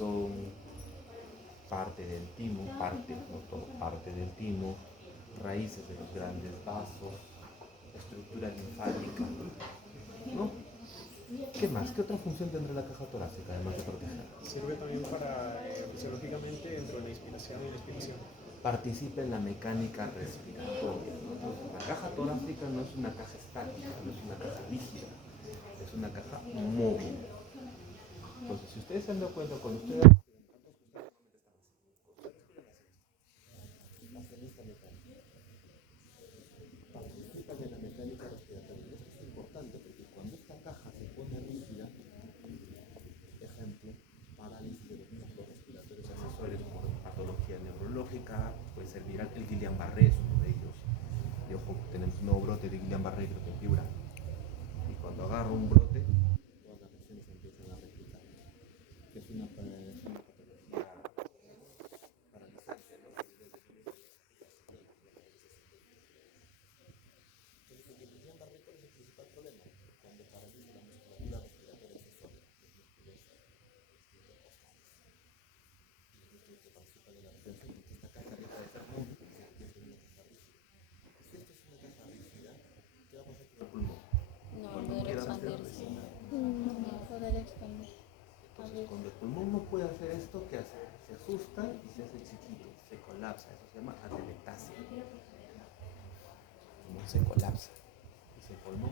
son parte del timo, parte, no todo, parte del timo, raíces de los grandes vasos, estructura linfática, ¿no? ¿Qué más? ¿Qué otra función tendrá la caja torácica además de proteger? Sirve también para, fisiológicamente, dentro de la inspiración y la expiración. Participa en la mecánica respiratoria, ¿no? Entonces, la caja torácica no es una caja estática, no es una caja rígida, es una caja móvil. Entonces, si ustedes se han dado cuenta, cuando ustedes participan en la mecánica respiratoria, esto es importante porque cuando esta caja se pone rígida, ejemplo, parálisis de los músculos respiratorios accesorios por patología neurológica, puede ser viral, el Guillain-Barré es uno de ellos. Y ojo, tenemos un nuevo brote de Guillain-Barré, creo que en fibra. Y cuando agarra un brote, todas las lesiones empiezan a replicar. Es una patología paralizante, ¿no? Entonces, el Guillain-Barré, ¿cuál es el principal problema? Cuando paraliza la musculatura respiratoria accesoria, los músculos que participan de la retención, porque esta caja deja de ser móvil y se convierte en una caja rígida. Si esto es una caja rígida, ¿qué va a pasar con el pulmón? No va a Cuando poder quiera expandirse. respirar. No va a poder expandir. Entonces, cuando el pulmón no puede hacer esto, ¿qué hace? Se asusta y se hace chiquito, se colapsa. Eso se llama atelectasia. El pulmón se colapsa. Y si el pulmón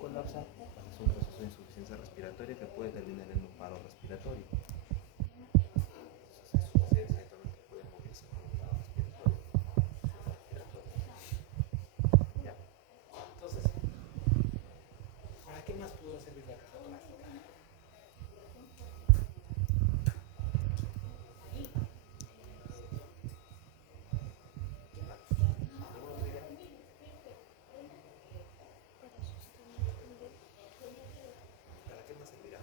colapsa, es un proceso de insuficiencia respiratoria que puede terminar en un paro respiratorio. Entonces, es insuficiencia y también puede morirse con un paro respiratorio. Ya. Entonces, ¿para qué más pudo servir la caja torácica? ¿Para qué más servirá?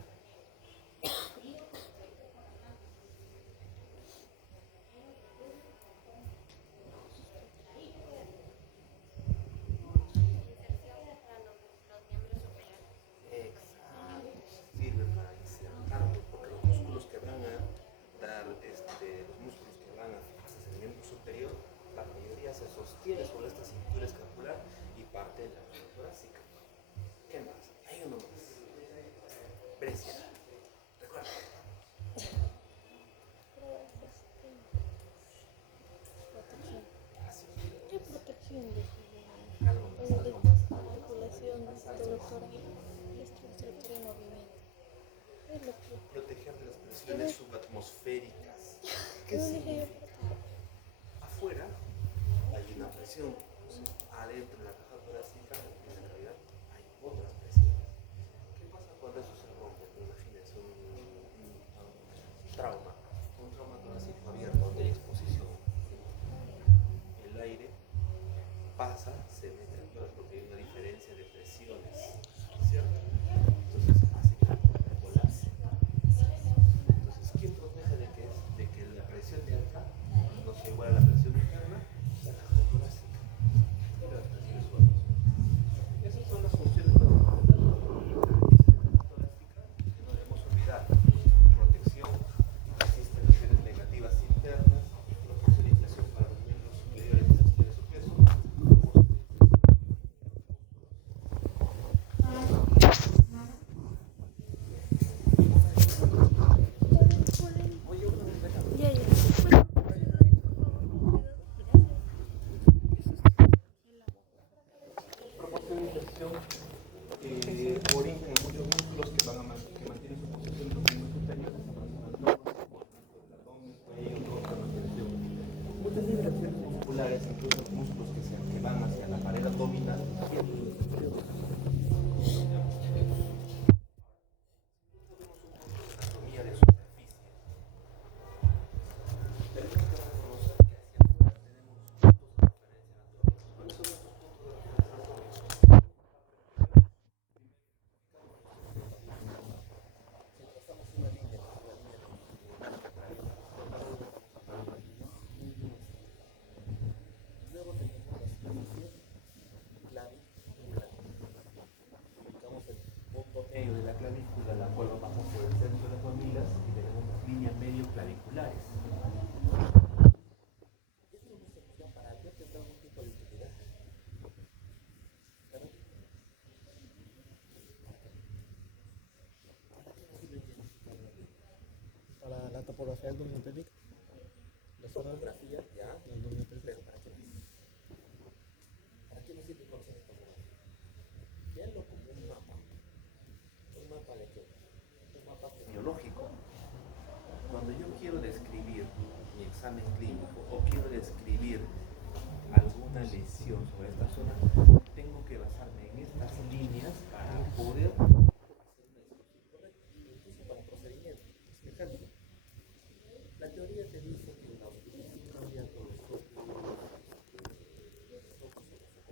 Exacto, sirve para insertarlo, porque los músculos que van a dar, los músculos que van a fijarse en el miembro superior, la mayoría se sostiene sobre esta cintura escapular y parte de la caja torácica. ¿Qué más? Hay uno más. Brescia. Recuerda. Protección. Así ¿Qué protección de algo más, algo más, algo más. articulación, estructura, estructura y movimiento? Es lo que Proteger de las presiones subatmosféricas. ¿Qué significa? Afuera hay una presión, adentro de la caja torácica, en realidad hay otras presiones. ¿Qué pasa cuando eso se rompe? Imagínense un trauma torácico abierto donde hay exposición. El aire pasa, se mete en todas porque hay una diferencia de presiones, ¿cierto? Entonces hace que el cuerpo colapse. Entonces, ¿quién protege de que la presión de acá no sea igual a la presión interna? La caja torácica y las presiones subatómicas. topografía del dominio técnico. Topografía, ya. El dominio técnico. Pero ¿para qué? ¿Para qué nos sirve conocer la topografía? Véanlo como un mapa. ¿Un mapa de qué? Un mapa biológico. Cuando yo quiero describir mi examen clínico o quiero describir alguna lesión sobre esta zona, tengo que basarme en estas líneas para poder hacer una descripción correcta, incluso para procedimientos. Ejemplo, la teoría te dice que en la auscultación había foco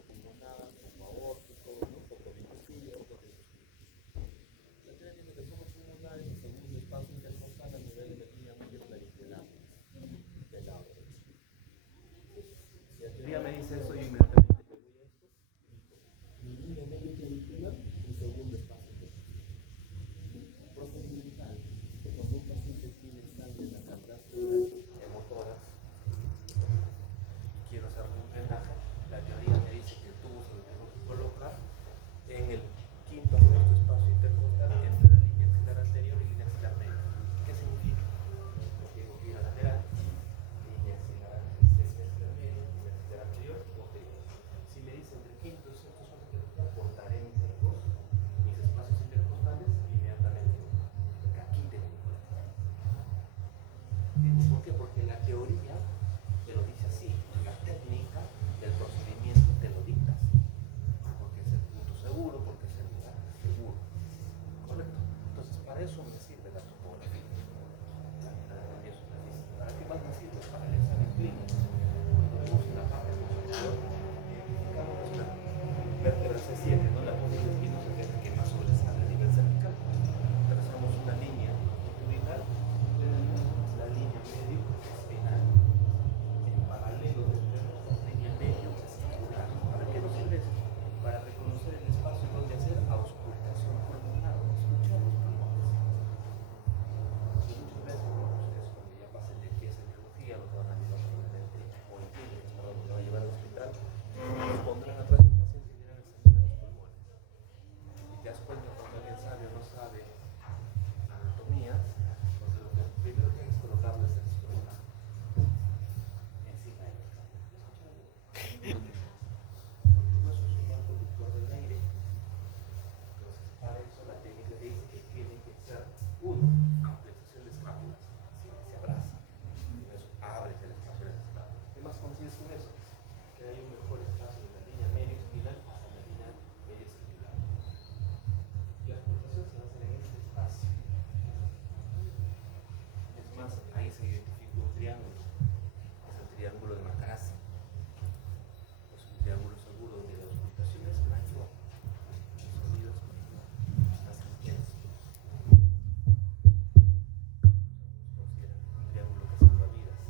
pulmonar, foco aórtico, foco ventricular, foco testículo. La teoría dice que el foco pulmonar en el segundo espacio intercostal a nivel de la línea media clavicular del lado derecho. Si la teoría me dice eso, yo inmediatamente me voy a esto y digo, mi línea media clavicular, el segundo espacio intercostal. Procedimental, cuando un paciente tiene sangre en la cavidad motora y quiero hacer un drenaje, la teoría me dice que el tubo se lo tengo que colocar en el quinto a sexto espacio intercostal entre la línea axilar anterior y línea axilar media. ¿Qué significa? Que tengo que ir a lateral, línea axilar media, línea axilar anterior, posterior. Si me dice entre quinto y sexto espacio intercostal, contaré mis espacios intercostales inmediatamente. Porque aquí tengo que colocar. ¿Por qué? Porque la teoría te lo dice así, la técnica del procedimiento te lo dictas. Porque es el punto seguro, porque es el lugar seguro. Correcto. Entonces, para eso me sirve la topografía. ¿Para qué más me sirve? Para el examen clínico. Cuando vemos en la parte posterior, identificamos nuestra vértebra C7, ¿no? La posición espinosa que más sobresale a nivel cervical. Trazamos una línea longitudinal, la línea medio espinal, en paralelo tendremos la línea medio escapular. ¿Para qué nos sirve esto? Para reconocer el espacio donde hacer auscultación pulmonar, escuchar los pulmones. Muchas veces, ¿no? Ustedes cuando ya pasen de pieza en biología, los van a llevar probablemente, o en clínicas, perdón, los van a llevar al hospital, los pondrán atrás del paciente y dirán examinar los pulmones. Y te das cuenta cuando alguien sabe o no sabe anatomía, entonces lo que primero que hay es colocarles el instrumento encima de la cara. Porque el hueso es un mal conductor del aire. Entonces, para eso la técnica dice que tiene que ser uno, ampliación de escápulas, así que se abraza. Y eso abres el espacio de las escápulas. ¿Qué más consigues con eso? Que hay un mejor espacio de la línea medio espinal hasta la línea media escapular. La auscultación se va a hacer en este espacio. Es más, ahí se identifica un triángulo. Es el triángulo de Macrasi. Es un triángulo seguro donde la auscultación es mayor. El sonido es mayor, más intenso. Algunos consideran un triángulo que salva vidas.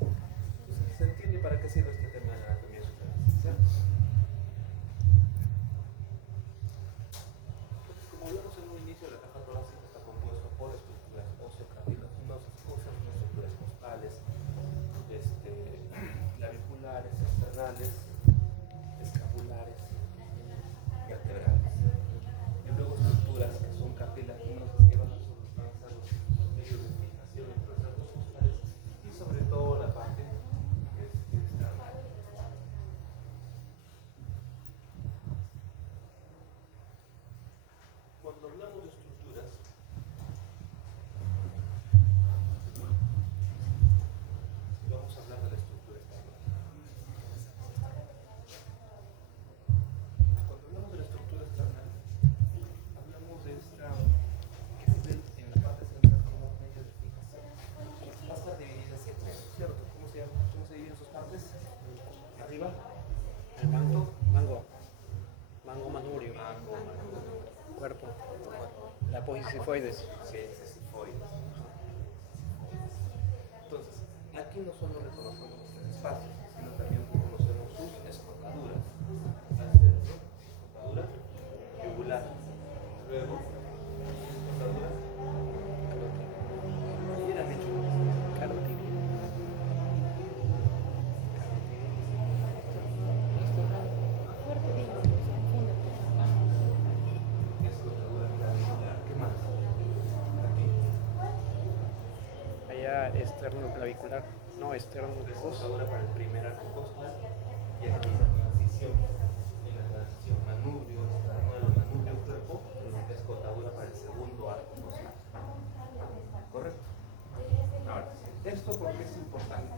Entonces, ¿se entiende para qué sirve este tema de la anatomía superficial? Como hablamos en un inicio, la caja torácica está compuesta por estructuras óseo-cartilaginosas, estructuras costales, claviculares, externales, escapulares, vertebrales. Y luego estructuras que son cartilaginosas que van a ser los medios de fijación entre los arcos costales y sobre todo la parte external. Cuando hablamos de estructuras, vamos a hablar de la estructura externa. Cuando hablamos de la estructura externa, hablamos de esta que se ve en la parte central como medio de fijación. Va a estar dividida en segmentos, ¿cierto? ¿Cómo se dividen sus partes? Arriba, El mango manurio, cuerpo, la apófisis sifoides. Entonces, aquí no solo reconocemos los espacios, sino también reconocemos sus escotaduras. Al centro, escotadura yugular. Luego, escotadura y la mechuga. carotidia. Fuerte, digo, se confunde. Escotadura clavicular. ¿Qué más? Aquí. Esternoclavicular, no, esternocostal. Desembocadura para el primer arco costal y aquí la transición. En la transición manubrio esternal, manubrio cuerpo, escotadura para el segundo arco costal. ¿Correcto? Ahora, ¿esto por qué es importante?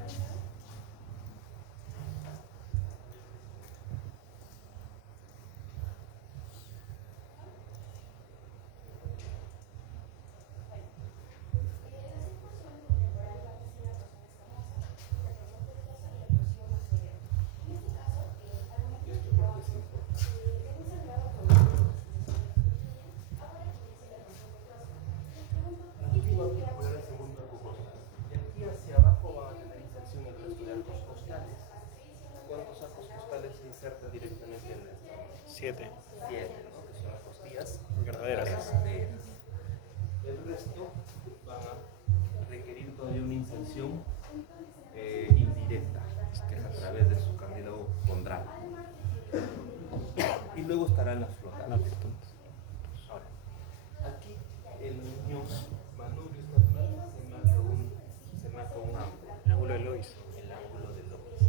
Inserta directamente en el estómago. 7. 7, ¿no? Que son las costillas Verdaderas. verdaderas. El resto van a requerir todavía una inserción indirecta, que es a través de su cartílago condral. Y luego estarán las flotantes. Ahora, aquí el riñón manubrio esternal se marca un ángulo. El ángulo de Lois. El ángulo de Lois.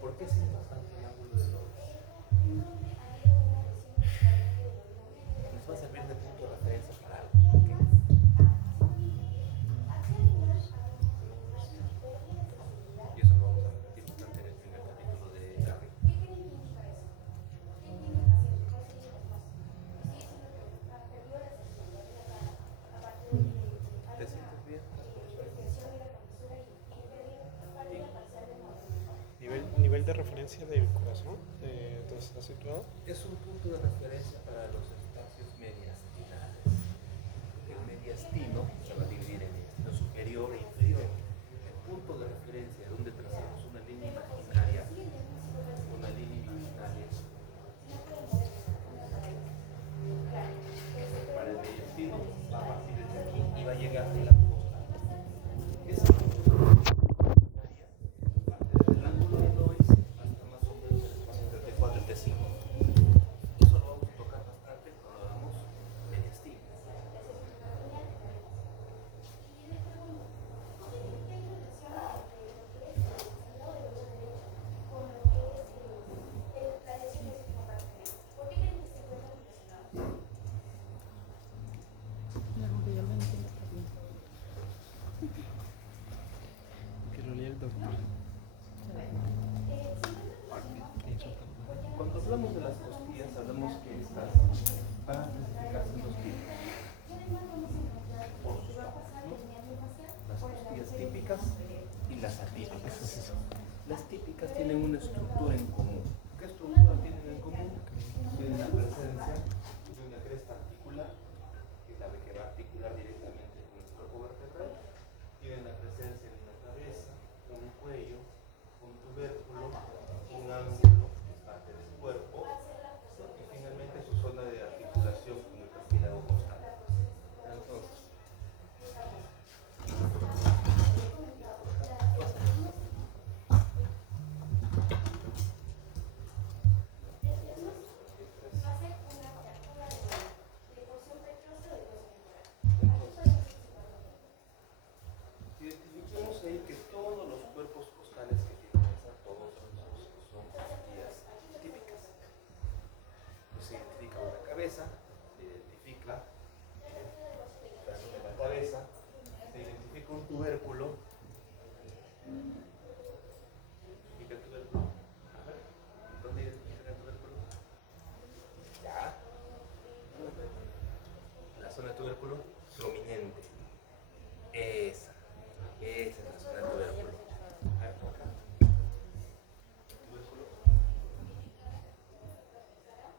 ¿Por qué es importante el ángulo de Lois? Nos va a servir de punto de referencia para algo. ¿Okay? Y eso lo vamos a repetir bastante en el primer capítulo de la red. ¿Te sientes bien? Nivel de referencia del corazón, entonces está situado. Es un punto de referencia para los espacios mediastinales. El mediastino se va a dividir en mediastino superior e inferior. El punto de referencia donde trazamos una línea imaginaria, para el mediastino va a partir desde aquí y va a llegar a la costa. Esa punto de referencia parte desde el ángulo de Lois hasta más o menos el espacio entre T4 y T5. Eso lo vamos a tocar bastante cuando hagamos mediastino. Que lo lea el doctor. Cuando hablamos de las costillas, hablamos que estas van a clasificarse en dos tipos. Por sus capas, ¿no? Las costillas típicas y las atípicas. Las típicas tienen una estructura en común. ¿Qué estructura tienen en común? Tienen la presencia de una cresta articular, que es la que va a articular directamente con el cuerpo vertebral. Tienen la presencia de una cabeza, un cuello, un tubérculo, un ángulo, que es parte del cuerpo, y finalmente su zona de articulación con el cartílago costal. Entonces, identifiquemos ahí que todos los cuerpos costales que finalizan todos son costillas típicas. Pues se identifica una cabeza, se identifica la zona de la cabeza, se identifica un tubérculo. ¿Identifica el tubérculo? A ver, ¿dónde identifica el tubérculo? Ya. La zona de tubérculo prominente. Esa es la zona del tubérculo. A ver, por acá. Tubérculo.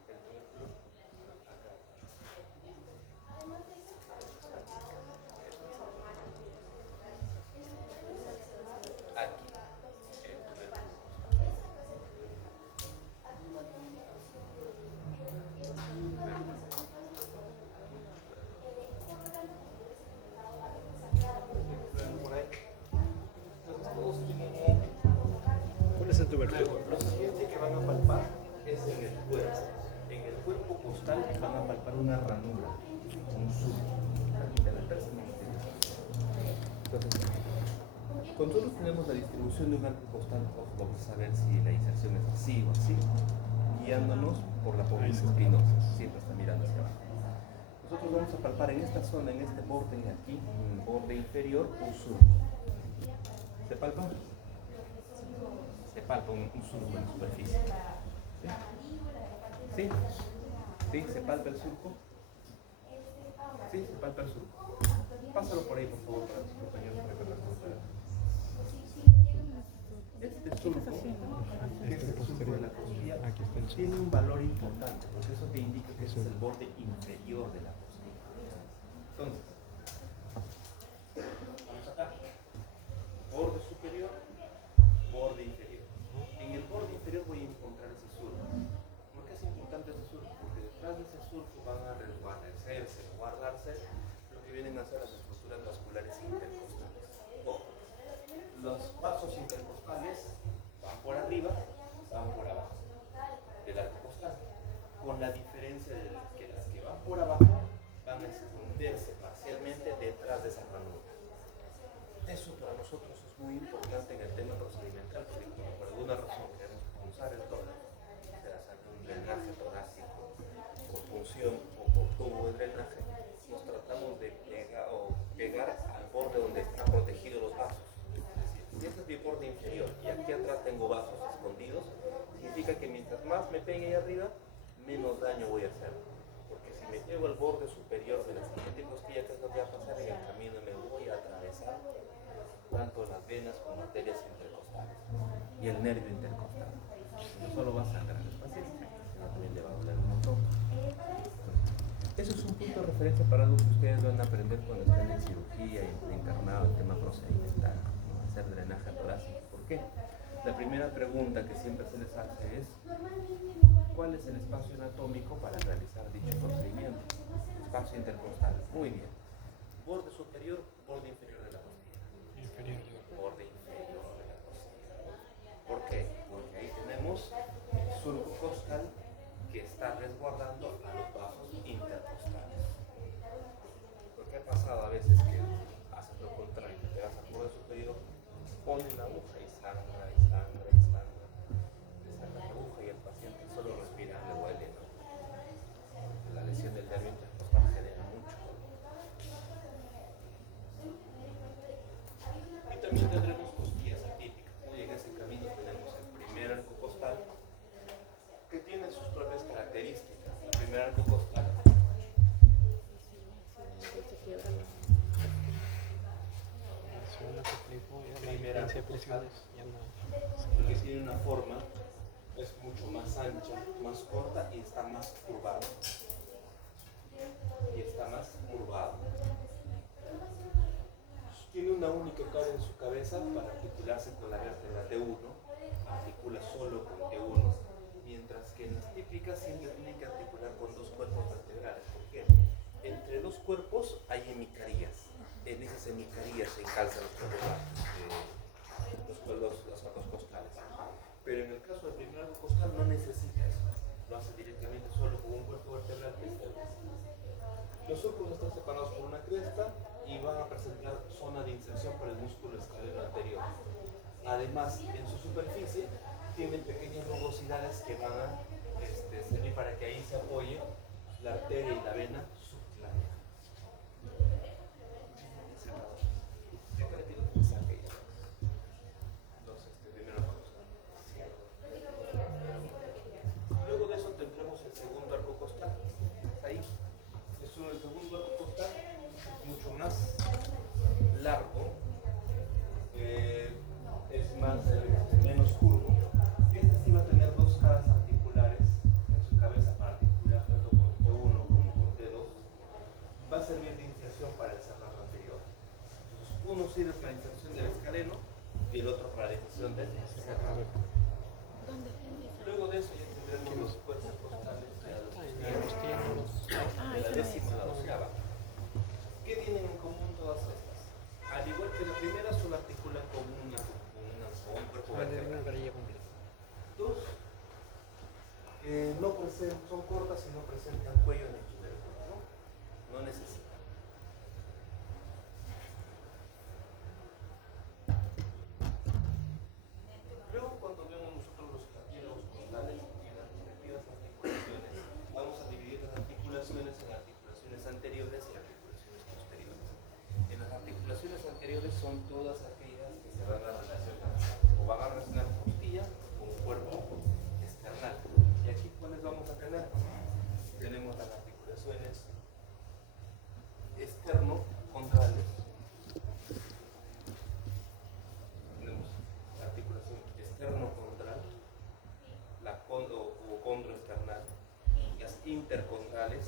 El tubérculo. Acá. Aquí. El tubérculo. Por ahí. Entonces todos tienen ¿Cuál es el tubérculo? luego, lo siguiente que van a palpar es en el cuerpo. En el cuerpo costal van a palpar una ranura, un surco. Aquí te la tercera. Entonces, Cuando nosotros tenemos la distribución de un arco costal, pues vamos a ver si la inserción es así o así, guiándonos por la pólisis espinosa, siempre está mirando hacia abajo. Nosotros vamos a palpar en esta zona, en este borde de aquí, en el borde inferior, un surco. ¿Se palpa? Se palpa un surco en la superficie. ¿Sí? ¿Sí? ¿Sí? ¿Se palpa el surco? Sí, se palpa el surco. Pásalo por ahí, por favor, para tus compañeros para que lo comparen. Este surco, que es el surco de la costilla, tiene un valor importante, porque eso te indica que ese es el borde inferior de la costilla. Entonces, vamos acá. Borde superior, borde inferior. En el borde inferior voy a encontrar ese surco. ¿Por qué es importante ese surco? Porque detrás de ese surco van a resguardarse, guardarse lo que vienen a ser las estructuras vasculares intercostales. Ojo, los vasos intercostales van por arriba, van por abajo del arco costal, con la diferencia de que las que van por abajo van a esconderse parcialmente detrás de esa ranura. Eso para nosotros es muy importante en el tema procedimental, porque por alguna razón queremos punzar el tórax, sea un drenaje torácico, por punción o por tubo de drenaje, nos tratamos de pegar al borde donde están protegidos los vasos. Si este es mi borde inferior y aquí atrás tengo vasos escondidos, significa que mientras más me pegue ahí arriba, menos daño voy a hacer. Porque si me llevo al borde superior de la siguiente costilla, ¿qué es lo que va a pasar? En el camino me voy a atravesar tanto las venas como arterias intercostales y el nervio intercostal. No solo va a sangrar el paciente, sino también le va a doler un montón. Eso es un punto de referencia para algo que ustedes van a aprender cuando estén en cirugía y internado, el tema procedimental, ¿no? Hacer drenaje torácico. ¿Por qué? La primera pregunta que siempre se les hace es ¿cuál es el espacio anatómico para realizar dicho procedimiento? Espacio intercostal. Muy bien. Borde superior, borde inferior de la costilla. Borde inferior de la costilla. ¿Por qué? Porque ahí tenemos el surco costal que está resguardando a los vasos intercostales. Porque ha pasado a veces que haces lo contrario, te vas al borde superior, pones la aguja y sangra, y sangra, y sangra. Te saca la aguja y el paciente solo respira, le duele, ¿no? La lesión del nervio intercostal genera mucho. Y también tendremos costillas atípicas, ¿no? Y en ese camino tenemos el primer arco costal, que tiene sus propias características. El primer arco costal que tiene una forma, es mucho más ancha, más corta y está más curvado. Tiene una única cara en su cabeza para articularse con la vértebra T1, articula solo con T1, mientras que en las típicas siempre tienen que articular con dos cuerpos vertebrales. ¿Por qué? Entre dos cuerpos hay hemicarías. En esas hemicarías se encalzan los arcos costales. Pero en el caso del primer arco costal no necesita eso. Lo hace directamente solo con un cuerpo vertebral que es el. Los surcos están separados por una cresta y van a presentar zona de inserción por el músculo escaleno anterior. Además, en su superficie tienen pequeñas rugosidades que van a servir para que ahí se apoye la arteria y la vena subclávia. Luego de eso tendremos el segundo arco costal. Ahí. El segundo arco costal es mucho más largo, es menos curvo. Este sí va a tener dos caras articulares en su cabeza para articular tanto con T1 como con T2. Va a servir de inserción para el cerrado anterior. Entonces, uno sirve para la inserción del escaleno y el otro para la inserción del cerrado. Luego de eso ya tendremos los cuerpos costales de la décima a la doceava. ¿Qué tienen en común todas estas? Al igual que la primera, solo articulan con un cuerpo vertebral. Dos, son cortas y no presentan cuello en el tubérculo, ¿no? No necesitan. son todas aquellas que se van a relacionar o van a relacionar costilla con cuerpo external. Y aquí, ¿cuáles vamos a tener? Tenemos las articulaciones externo-contrales. Tenemos la articulación externo-condral, o condroesternal, las intercondrales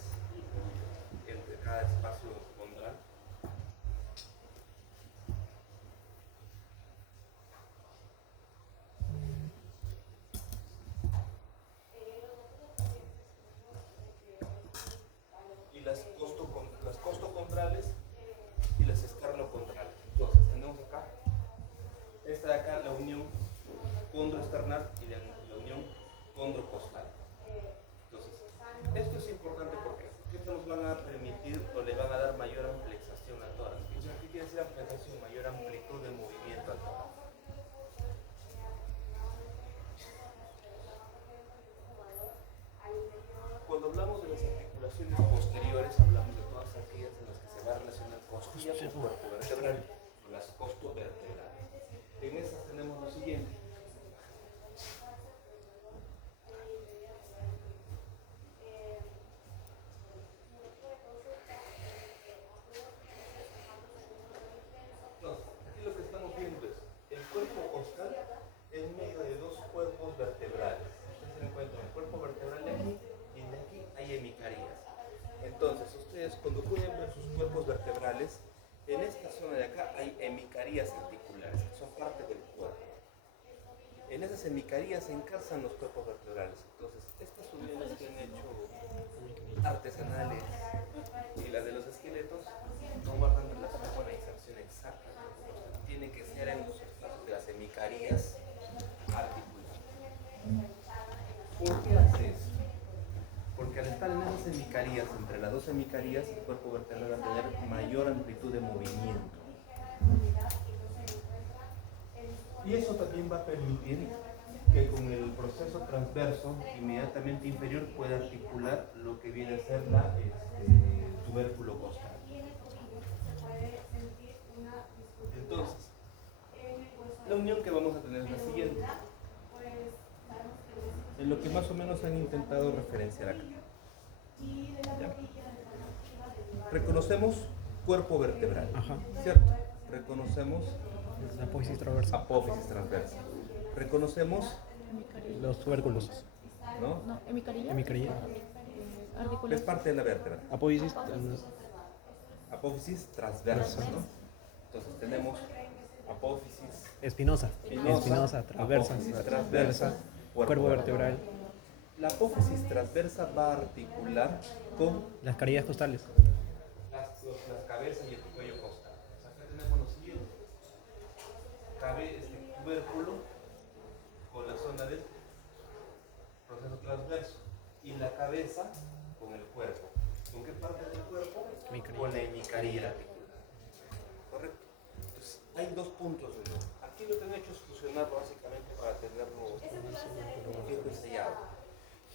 entre cada espacio condral. Y las costocondrales y las externocondrales. Entonces, tenemos acá, esta de acá, la unión condroesternal y la unión condrocostal. Entonces, esto es importante porque esto nos van a permitir o le van a dar mayor amplexación al tórax. ¿Qué quiere decir amplexación? Mayor amplitud de movimiento al tórax. Cuando hablamos de las articulaciones posteriores, hablamos de todas aquellas en las que se va a relacionar costilla con cuerpo vertebral, o las costovertebrales. En estas tenemos lo siguiente. Entonces, aquí lo que estamos viendo es el cuerpo costal en medio de dos cuerpos vertebrales. Ustedes se encuentran el cuerpo vertebral de aquí y de aquí hay hemicarías. Entonces, ustedes cuando pueden ver sus cuerpos vertebrales, en esta zona de acá hay hemicarías articulares, que son parte del cuerpo. En esas hemicarías se encarzan los cuerpos vertebrales. Entonces, estas uniones que han hecho artesanales y las de los esqueletos no guardan relación con la inserción exacta. Tiene que ser en los espacios de las hemicarías articulares. ¿Por qué hace eso? Porque al estar en esas hemicarías, entre las dos hemicarías, el cuerpo vertebral va a tener mayor amplitud de movimiento. Y eso también va a permitir que con el proceso transverso inmediatamente inferior pueda articular lo que viene a ser la tubérculo costal. Entonces, la unión que vamos a tener es la siguiente. En lo que más o menos han intentado referenciar acá. ¿Ya? Reconocemos cuerpo vertebral, ¿cierto? Reconocemos La apófisis transversa. apófisis transversa. Reconocemos, Los tubérculos. ¿no? No, hemicarilla. Hemicarilla. Es Articulación. parte de la vértebra. Apófisis. Apófisis transversa, ¿no? Entonces tenemos apófisis Espinosa. Espinosa. Transversa. apófisis transversa, Cuerpo vertebral. La apófisis transversa va a articular con Las carillas costales. las cabezas y el cuello costal. O sea, acá tenemos lo siguiente. Cabe este tubérculo con la zona del proceso transverso y la cabeza con el cuerpo. ¿Con qué parte del cuerpo? Hemicarilla. Con la hemicarilla articular. ¿Correcto? Entonces, hay dos puntos de unión. Aquí lo que han hecho es fusionarlo básicamente para tenerlo fijo y sellado.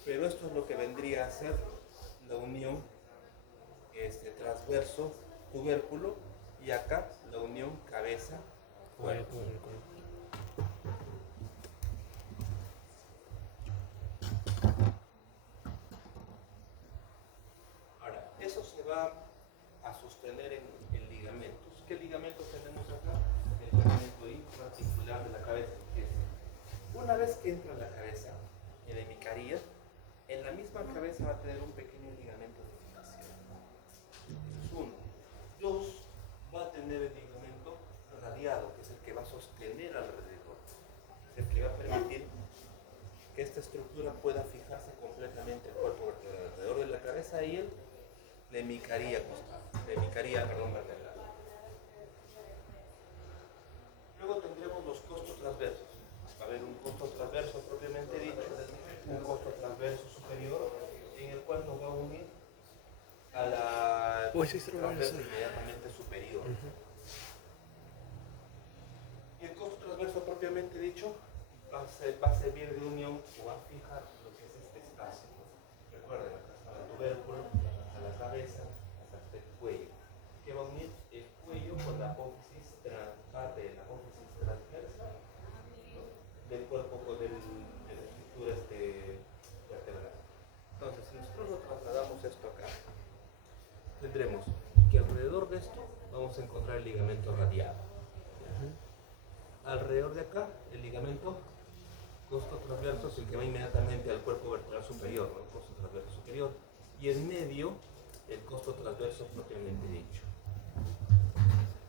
Pero esto es lo que vendría a ser la unión transverso tubérculo y acá la unión cabeza cuerpo. Ahora, eso se va a sostener en ligamentos. ¿Qué ligamentos tenemos acá? El ligamento intraarticular de la cabeza. Una vez que entra en la cabeza, en la hemicarilla, en la misma cabeza va a tener un pequeño ligamento de fijación. Eso es uno. Dos, va a tener el ligamento radiado, que es el que va a sostener alrededor. Es el que va a permitir que esta estructura pueda fijarse completamente el cuerpo vertebral alrededor de la cabeza y la hemicarilla costal, vertebral. Luego tendremos los costos transversos. Va a haber un costo transverso propiamente dicho, un costo transverso superior, en el cual nos va a unir a la transverso inmediatamente superior. Y el costo transverso propiamente dicho va a servir de unión o va a fijar lo que es este espacio. Recuerden, hasta el tubérculo, hasta la cabeza, hasta el cuello. Que va a unir el cuello con la apófisis transversal. cuerpo con de la estructura vertebral. Entonces, si nosotros lo trasladamos esto acá, tendremos que alrededor de esto vamos a encontrar el ligamento radiado. Alrededor de acá, el ligamento costo transverso es el que va inmediatamente al cuerpo vertebral superior, ¿no? Costo transverso superior. Y en medio, el costo transverso propiamente dicho.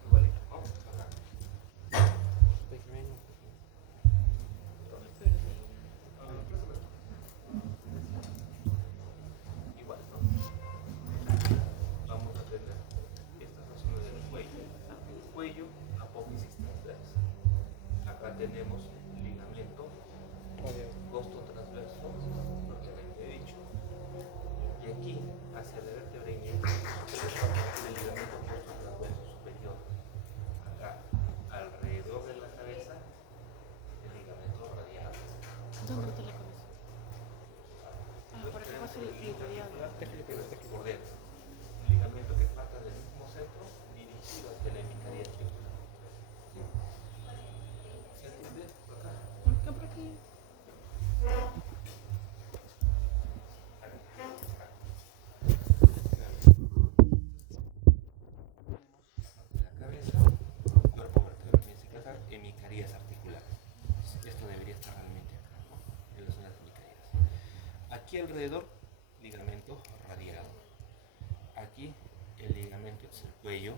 Igualito, ¿no? Acá. Igual, ¿no? Vamos a tener esta es la zona del cuello. Cuello, apófisis transversa. Acá tenemos el ligamento costo transverso, propiamente dicho. Y aquí, hacia la vértebra inicia, el ligamento costo transverso superior. Acá, alrededor de la cabeza, el ligamento radiado. ¿Dónde está la cabeza? Por acá pasa el radiado. Por dentro. Un ligamento que parta del mismo centro dirigido hacia la hemicaria articular. ¿Se entiende? Por acá. Acá por aquí. La cabeza, cuerpo vertebral principal, hemicarías articulares. Esto debería estar realmente acá, ¿no? En las zonas hemicarias. Aquí alrededor, ligamento radiado. Aquí el ligamento es el cuello,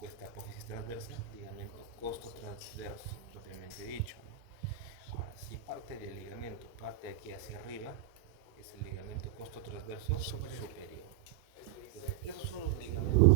cuesta apófisis transversa, ligamento costo transverso, propiamente dicho, ¿no? Ahora, si parte del ligamento parte aquí hacia arriba, es el ligamento costo transverso superior. Entonces, esos son los ligamentos